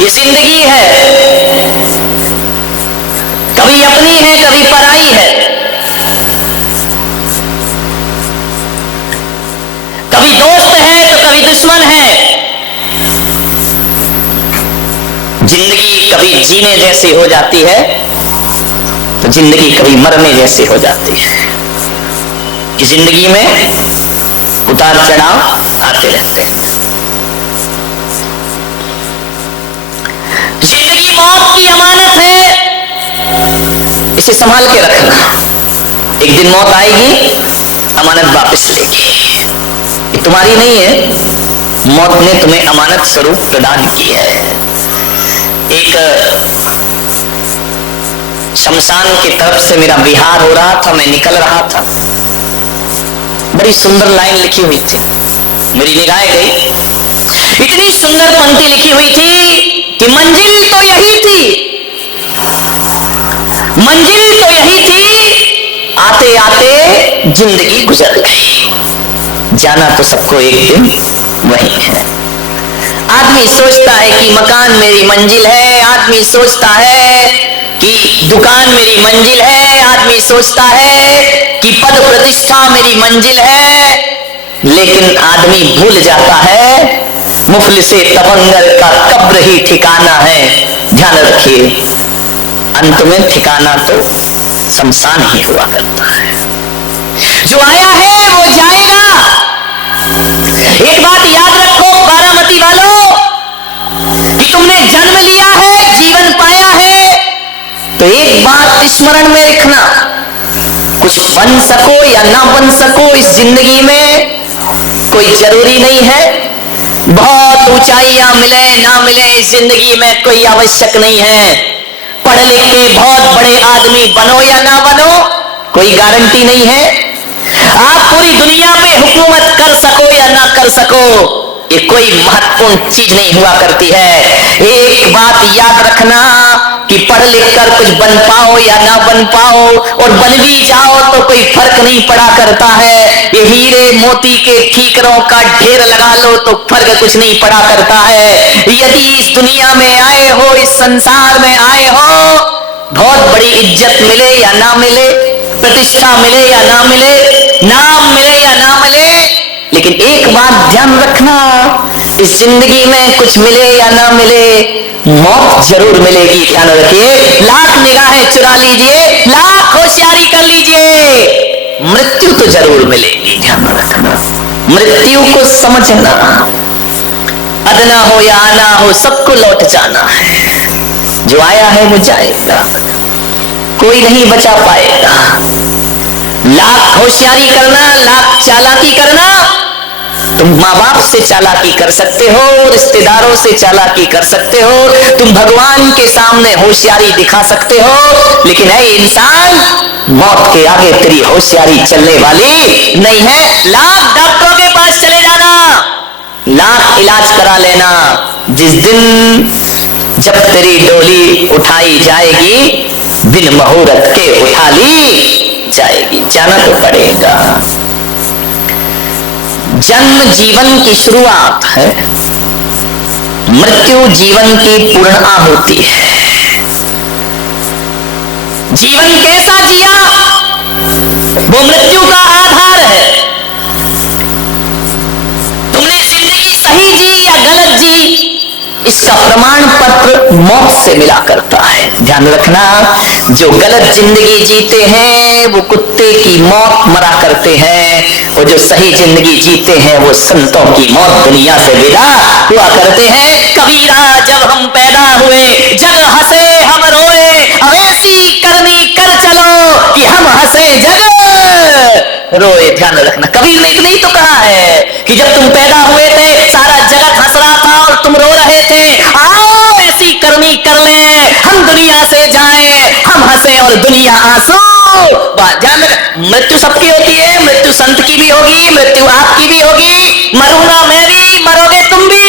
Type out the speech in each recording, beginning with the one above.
ये जिंदगी है, कभी अपनी है कभी पराई है, कभी दोस्त है तो कभी दुश्मन है। जिंदगी कभी जीने जैसी हो जाती है तो जिंदगी कभी मरने जैसी हो जाती है। कि जिंदगी में उतार चढ़ाव आते रहते हैं। जिंदगी मौत की अमानत है, इसे संभाल के रखना। एक दिन मौत आएगी, अमानत वापस लेगी। ये तुम्हारी नहीं है, मौत ने तुम्हें अमानत स्वरूप प्रदान की है। एक शमशान की तरफ से मेरा विहार हो रहा था, मैं निकल रहा था, बड़ी सुंदर लाइन लिखी हुई थी, मेरी निगाहें गई। इतनी सुंदर पंक्ति लिखी हुई थी कि मंजिल तो यही थी, मंजिल तो यही थी, आते आते जिंदगी गुजर गई। जाना तो सबको एक दिन वही है। आदमी सोचता है कि मकान मेरी मंजिल है, आदमी सोचता है कि दुकान मेरी मंजिल है, आदमी सोचता है कि पद प्रतिष्ठा मेरी मंजिल है, लेकिन आदमी भूल जाता है मुफलिसे तवंगर का कब्र ही ठिकाना है। ध्यान रखिए, अंत में ठिकाना तो शमशान ही हुआ करता है। जो आया है वो जाएगा। एक बात याद रखो बारामती वालों, कि तुमने जन्म लिया है, जीवन पाया है, तो एक बात स्मरण में रखना, कुछ बन सको या ना बन सको इस जिंदगी में कोई जरूरी नहीं है। बहुत ऊंचाइयां मिले ना मिले इस जिंदगी में कोई आवश्यक नहीं है। पढ़ लिख के बहुत बड़े आदमी बनो या ना बनो कोई गारंटी नहीं है। आप पूरी दुनिया में हुकूमत कर सको या ना कर सको, ये कोई महत्वपूर्ण चीज नहीं हुआ करती है। एक बात याद रखना कि पढ़ लिख कर कुछ बन पाओ या ना बन पाओ, और बन भी जाओ तो कोई फर्क नहीं पड़ा करता है। ये हीरे मोती के ठीकरों का ढेर लगा लो तो फर्क कुछ नहीं पड़ा करता है। यदि इस दुनिया में आए हो, इस संसार में आए हो, बहुत बड़ी इज्जत मिले या ना मिले, प्रतिष्ठा मिले या ना मिले, नाम मिले या ना मिले, लेकिन एक बात ध्यान रखना, इस जिंदगी में कुछ मिले या ना मिले, मौत जरूर मिलेगी। ध्यान रखिए, लाख निगाहें चुरा लीजिए, लाख होशियारी कर लीजिए, मृत्यु तो जरूर मिलेगी। ध्यान रखना, मृत्यु को समझना, अदना हो या आना हो सबको लौट जाना है। जो आया है वो जाएगा, कोई नहीं बचा पाएगा। लाख होशियारी करना, लाख चालाकी करना, तुम माँ बाप से चालाकी कर सकते हो, रिश्तेदारों से चालाकी कर सकते हो, तुम भगवान के सामने होशियारी दिखा सकते हो, लेकिन है इंसान, मौत के आगे तेरी होशियारी चलने वाली नहीं है। लाख डॉक्टरों के पास चले जाना, लाख इलाज करा लेना, जिस दिन जब तेरी डोली उठाई जाएगी, बिन मुहूर्त के उठा ली जाएगी, जाना तो पड़ेगा। जन्म जीवन की शुरुआत है, मृत्यु जीवन की पूर्ण आहुति है। जीवन कैसा जिया वो मृत्यु का आधार है। तुमने जिंदगी सही जी या गलत जी, इसका प्रमाण पत्र मौत से मिला करता है। ध्यान रखना, जो गलत जिंदगी जीते हैं वो कुत्ते की मौत मरा करते हैं, और जो सही जिंदगी जीते हैं वो संतों की मौत दुनिया से विदा हुआ करते हैं। कबीरा जब हम पैदा हुए, जग हंसे हम रोए, अब ऐसी करनी कर चलो कि हम हंसे जग रोए। ध्यान रखना, कबीर ने इतनी तो कहा है कि जब तुम पैदा हुए थे सारा जगत हंस रहा था और तुम रो रहे थे, आओ ऐसी करनी कर ले, हम दुनिया से जाएं, हम हंसे और दुनिया आंसू। ध्यान रखना, मृत्यु सबकी होती है, मृत्यु संत की भी होगी, मृत्यु आपकी भी होगी, मरूंगा मैं भी, मरोगे तुम भी,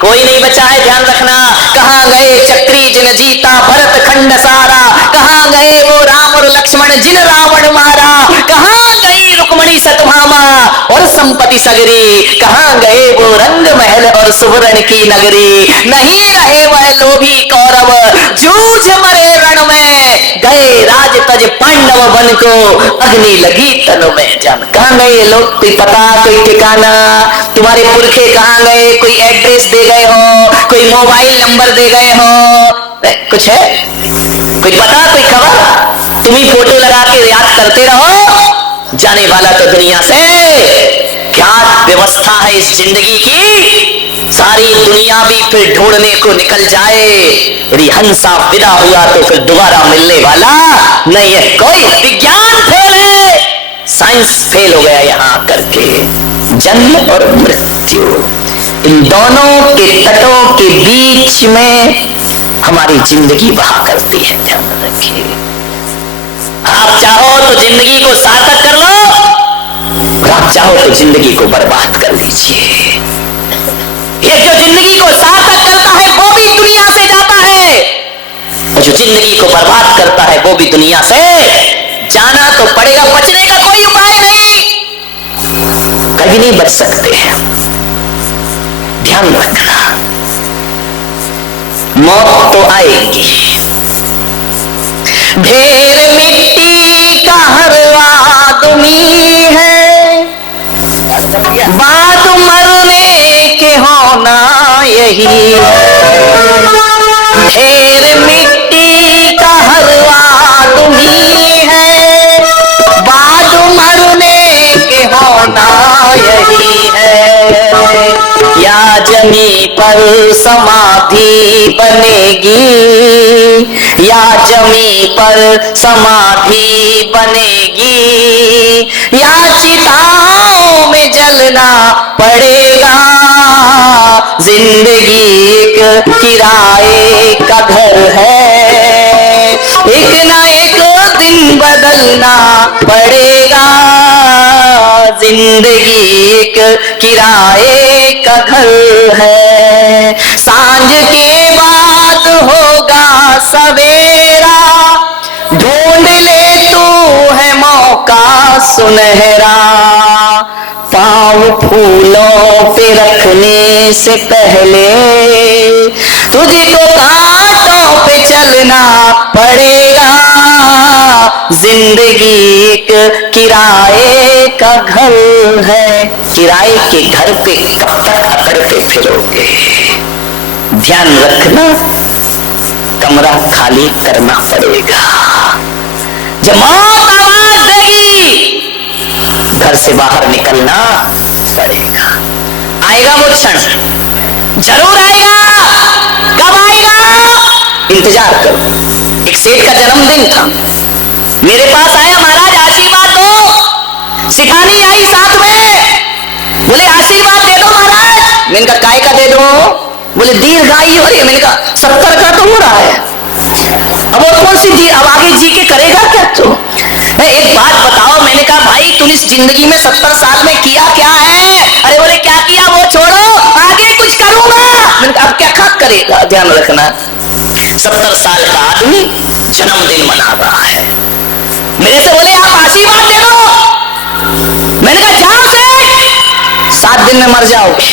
कोई नहीं बचा है। ध्यान रखना, कहां गए चक्री जिन जीता भरत खंड सारा, कहां गए वो राम और लक्ष्मण जिन रावण मारा, कहां गई रुक्मणी सतभामा और संपत्ति सगरी, कहां गए वो रंग महल और सुवर्ण की नगरी, नहीं रहे वह जूझ मरे रण में, गए राज तज पांडव बन को, अग्नि लगी तन में। जान कहाँ गए ये लोग, कोई पता, कोई ठिकाना, तुम्हारे पुरखे कहाँ गए, कोई एड्रेस दे गए हो, कोई मोबाइल नंबर दे गए हो, कुछ है, कोई पता, कोई खबर? तुम ही फोटो लगा के याद करते रहो, जाने वाला तो दुनिया से। क्या व्यवस्था है इस जिंदगी की, सारी दुनिया भी फिर ढूंढने को निकल जाए, यदि हंसा विदा हुआ तो फिर दोबारा मिलने वाला नहीं है कोई। विज्ञान फेल है, साइंस फेल हो गया यहाँ करके। जन्म और मृत्यु, इन दोनों के तटों के बीच में हमारी जिंदगी बहा करती है, ध्यान रखिए। आप चाहो तो जिंदगी को सार्थक कर लो, आप चाहो तो जिंदगी को बर्बाद कर लीजिए। ये जो जिंदगी को सार्थक करता है वो भी दुनिया से जाता है, और जो जिंदगी को बर्बाद करता है वो भी दुनिया से जाना तो पड़ेगा। बचने का कोई उपाय नहीं, कभी नहीं बच सकते हैं। ध्यान रखना, मौत तो आएगी। ढेर मिट्टी का हर आदमी है, बात मरने के होना यही। ढेर मिट्टी का हर आदमी है, बात मरने के होना यही है। या जमी पर समाधि बनेगी, या जमी पर समाधि बनेगी, या चिताओं में जलना पड़ेगा। जिंदगी एक किराए का घर है, एक ना एक दिन बदलना पड़ेगा। जिंदगी एक किराए का घर है, सांझ के बाद होगा सवेरा, ढूंढ ले तू है मौका सुनहरा। पाँव फूलों पे रखने से पहले तुझको कांटों पे चलना पड़ेगा। जिंदगी एक किराए का घर है, किराए के घर पे कब तक अकड़ते फिरोगे? ध्यान रखना, कमरा खाली करना पड़ेगा। जब मौत आवाज देगी, घर से बाहर निकलना पड़ेगा। आएगा वो क्षण, जरूर आएगा। कब आएगा? इंतजार करो। एक सेठ का जन्मदिन था, मेरे पास आया, महाराज आशीर्वाद दो। शिखानी आई साथ में, बोले आशीर्वाद दे दो महाराज। मैंने कहा काय का दे दो? बोले दीर्घायु हो रही है। मैंने कहा 70 का तो हो रहा है, अब और कौन सी जी, अब आगे जी के करेगा क्या तू? एक बात बताओ। मैंने कहा भाई तुम इस जिंदगी में 70 साल में किया क्या है? अरे बोले क्या किया वो छोड़ो, आगे कुछ करूंगा। मैंने कहा अब क्या करेगा? ध्यान रखना, 70 साल का आदमी जन्मदिन मना रहा है। मेरे से बोले आप आशीर्वाद दे दो। मैंने कहा जाओ से 7 दिन में मर जाओगे।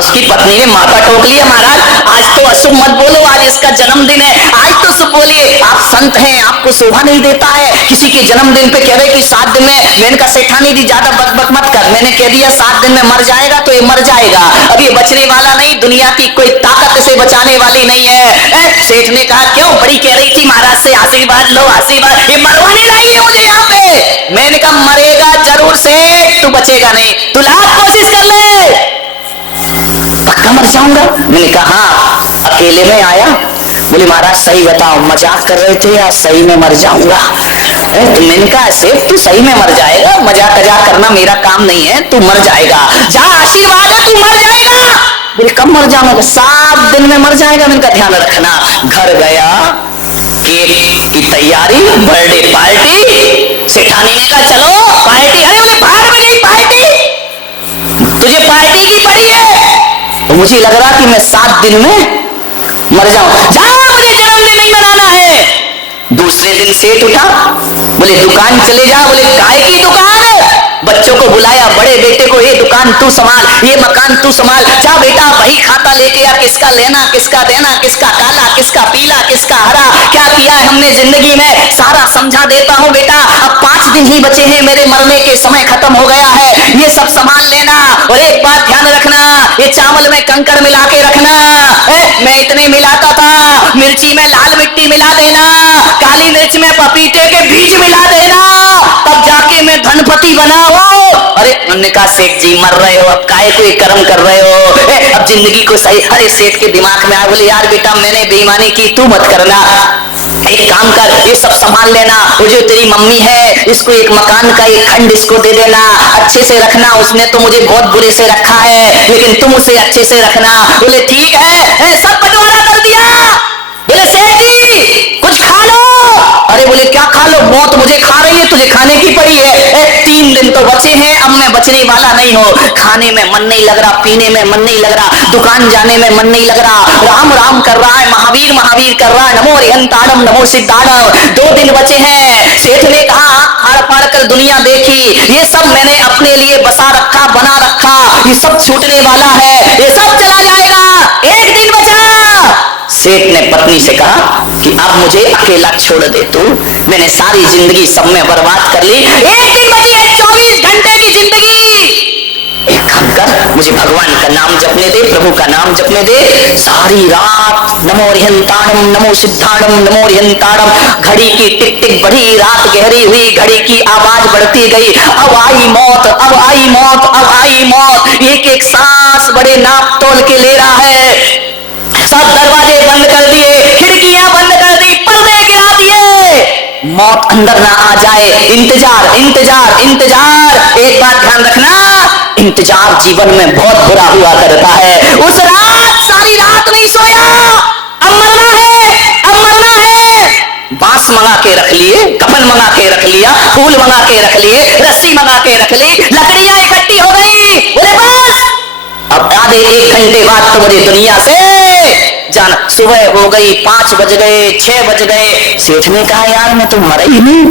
उसकी पत्नी ने माथा ठोक लिया, महाराज आज तो अशुभ मत बोलो, आज इसका जन्मदिन है, आज तो शुभ बोलिए। आप संत हैं, आपको शोभा नहीं देता है किसी के जन्मदिन पे कह रहे कि 7 दिन में। मैंने कहा सेठानी जी ज्यादा बकबक मत कर, मैंने कह दिया 7 दिन में मर जाएगा तो ये मर जाएगा, अब ये बचने वाला नहीं, दुनिया की कोई ताकत इसे बचाने वाली नहीं है। सेठ ने कहा क्यों? बड़ी कह रही थी महाराज से आशीर्वाद लो आशीर्वाद, ये मरवाने लाई है मुझे यहाँ पे। मैंने कहा मरेगा जरूर से, तू बचेगा नहीं, तू लाख कोशिश कर ले, पक्का मर जाऊंगा। मैंने कहा हाँ। अकेले में आया, बोले महाराज सही बताओ, मजाक कर रहे थे या सही में मर जाऊंगा? तो मैंने कहा सेठ तू सही में मर जाएगा, मजाक मजाक करना मेरा काम नहीं है, तू मर जाएगा, जा आशीर्वाद है तू मर जाएगा। बोले कब मर जाऊंगा? 7 दिन में मर जाएगा। मैंने कहा ध्यान रखना। घर गया, केक की तैयारी, बर्थडे पार्टी। सेठानी ने कहा चलो पार्टी। अरे बोले भाड़ में गई पार्टी, तुझे पार्टी की पड़ी है। तो मुझे लग रहा कि मैं 7 दिन में मर जाऊं। जाओ मुझे जन्मदिन नहीं मनाना है। दूसरे दिन सेठ उठा, बोले दुकान चले जा। बोले काय की दुकान? बच्चों को बुलाया, बड़े बेटे को ये दुकान तू संभाल, ये मकान तू संभाल, जा बेटा बही खाता लेके आ, किसका लेना किसका देना, किसका काला किसका पीला किसका हरा, क्या किया है हमने जिंदगी में सारा समझा देता हूँ बेटा, अब 5 दिन ही बचे हैं, मेरे मरने के समय खत्म हो गया है, ये सब संभाल लेना। और एक बात ध्यान रखना, ये चावल में कंकड़ मिला के रखना, मैं इतने मिलाता था, मिर्ची में लाल मिट्टी मिला देना, काली मिर्च में पपीते के बीज मिला देना, तब जाके मैं धनपति बना हूं। अरे उन्होंने कहा सेठ जी मर रहे हो, अब काहे को कर्म कर रहे हो, अब जिंदगी को सही। अरे सेठ के दिमाग में आ, बोले यार बेटा मैंने बेईमानी की, तू मत करना, एक काम कर ये सब संभाल लेना, वो जो तेरी मम्मी है इसको एक मकान का एक खंड इसको दे देना, अच्छे से रखना, उसने तो मुझे बहुत बुरे से रखा है लेकिन तुम उसे अच्छे से रखना। बोले ठीक है, सब बंटवारा कर दिया। बोले सेठ जी कुछ खा लो। अरे बोले क्या खा लो, मौत मुझे खा रही है, तुझे खाने की पड़ी है, 3 दिन तो बचे हैं, अब मैं बचने वाला नहीं हूँ, खाने में मन नहीं लग रहा, पीने में मन नहीं लग रहा, दुकान जाने में मन नहीं लग रहा, राम राम कर रहा है, महावीर महावीर कर रहा है, नमो रिहंताड़म नमो सिद्धाड़म। 2 दिन बचे हैं। सेठ ने कहा आंख फाड़ फाड़ कर दुनिया देखी, ये सब मैंने अपने लिए बसा रखा बना रखा, ये सब छूटने वाला है, ये सब चला जाएगा, 1 दिन बचा। सेठ ने पत्नी से कहा कि अब मुझे अकेला छोड़ दे तू, मैंने सारी जिंदगी सब में बर्बाद कर ली, 1 दिन बची है, 24 घंटे की जिंदगी। एक काम कर, मुझे भगवान का नाम जपने दे, प्रभु का नाम जपने दे, सारी रात नमो रिहंताड़म नमो सिद्धाड़म नमो रिहंताड़म। घड़ी की टिक टिक बढ़ी, रात गहरी हुई, घड़ी की आवाज बढ़ती गई, अब आई मौत अब आई मौत अब आई मौत, एक एक सांस बड़े नाप तोल के ले रहा है। सब दरवाजे बंद कर दिए, खिड़कियां बंद कर दी, पर्दे गिरा दिए, मौत अंदर ना आ जाए, इंतजार इंतजार इंतजार। एक बात ध्यान रखना, इंतजार जीवन में बहुत बुरा हुआ करता है। उस रात सारी रात नहीं सोया, अब मरना है अब मरना है। बांस मंगा के रख लिए, कफन मंगा के रख लिया, फूल मंगा के रख लिए, रस्सी मंगा के रख ली, लकड़ियां इकट्ठी हो गई। बोले बस अब आधे 1 घंटे बाद तो मुझे दुनिया से जाना। सुबह हो गई, 5 बज गए, 6 बज गए। सेठ ने कहा यार मैं तो मरा ही नहीं,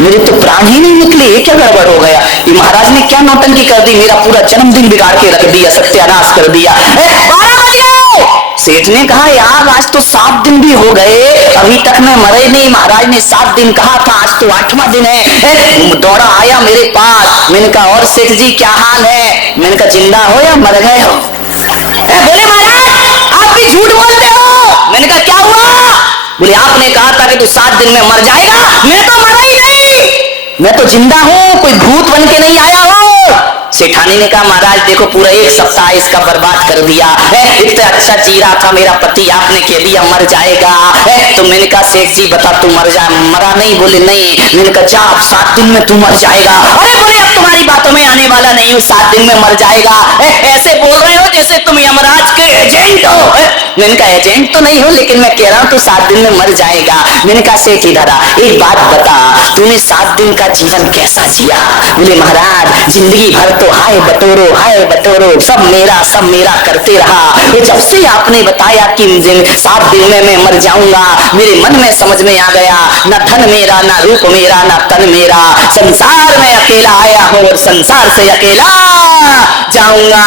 मेरे तो प्राण ही नहीं निकले, क्या गड़बड़ हो गया, ये महाराज ने क्या नौटंकी कर दी, मेरा पूरा जन्मदिन बिगाड़ के रख दिया, सत्यानाश कर दिया। 12 बज गए। सेठ ने कहा यार आज तो 7 दिन भी हो गए, अभी तक मैं मरे नहीं, महाराज ने 7 दिन कहा था, आज तो 8वां दिन है। दौड़ा आया मेरे पास, मैंने कहा और सेठ जी क्या हाल है, मैंने कहा जिंदा हो या मर गए हो। बोले महाराज आप भी झूठ बोलते हो। मैंने कहा क्या हुआ। बोले आपने कहा था कि तू 7 दिन में मर जाएगा, मैं तो मरा ही नहीं, मैं तो जिंदा हूं, कोई भूत बन के नहीं आया हूं। सेठानी ने कहा महाराज देखो पूरा 1 सप्ताह इसका बर्बाद कर दिया है, इतना अच्छा जी रहा था मेरा पति, आपने कह दिया मर जाएगा है। तो मैंने कहा सेठ जी बता तू मर जा, मरा नहीं। बोले नहीं। मैंने कहा जा 7 दिन में तू मर जाएगा। अरे बोले अब तुम्हारी बातों में आने वाला नहीं हूँ, 7 दिन में मर जाएगा। ऐसे बोल रहे हो जैसे तुम यमराज के एजेंट हो। मैंने कहा एजेंट तो नहीं हो, लेकिन मैं कह रहा हूँ तू 7 दिन में मर जाएगा। मैंने कहा सेठ इधर आ, एक बात बता, तूने 7 दिन का जीवन कैसा जिया। बोले महाराज जिंदगी भर तो हाय बटोरो सब मेरा करते रहा, ये जब से आपने बताया कि 7 दिन में मैं मर जाऊंगा, मेरे मन में समझ में आ गया, न धन मेरा न रूप मेरा न तन मेरा, संसार में अकेला आया हूँ और संसार से अकेला जाऊंगा।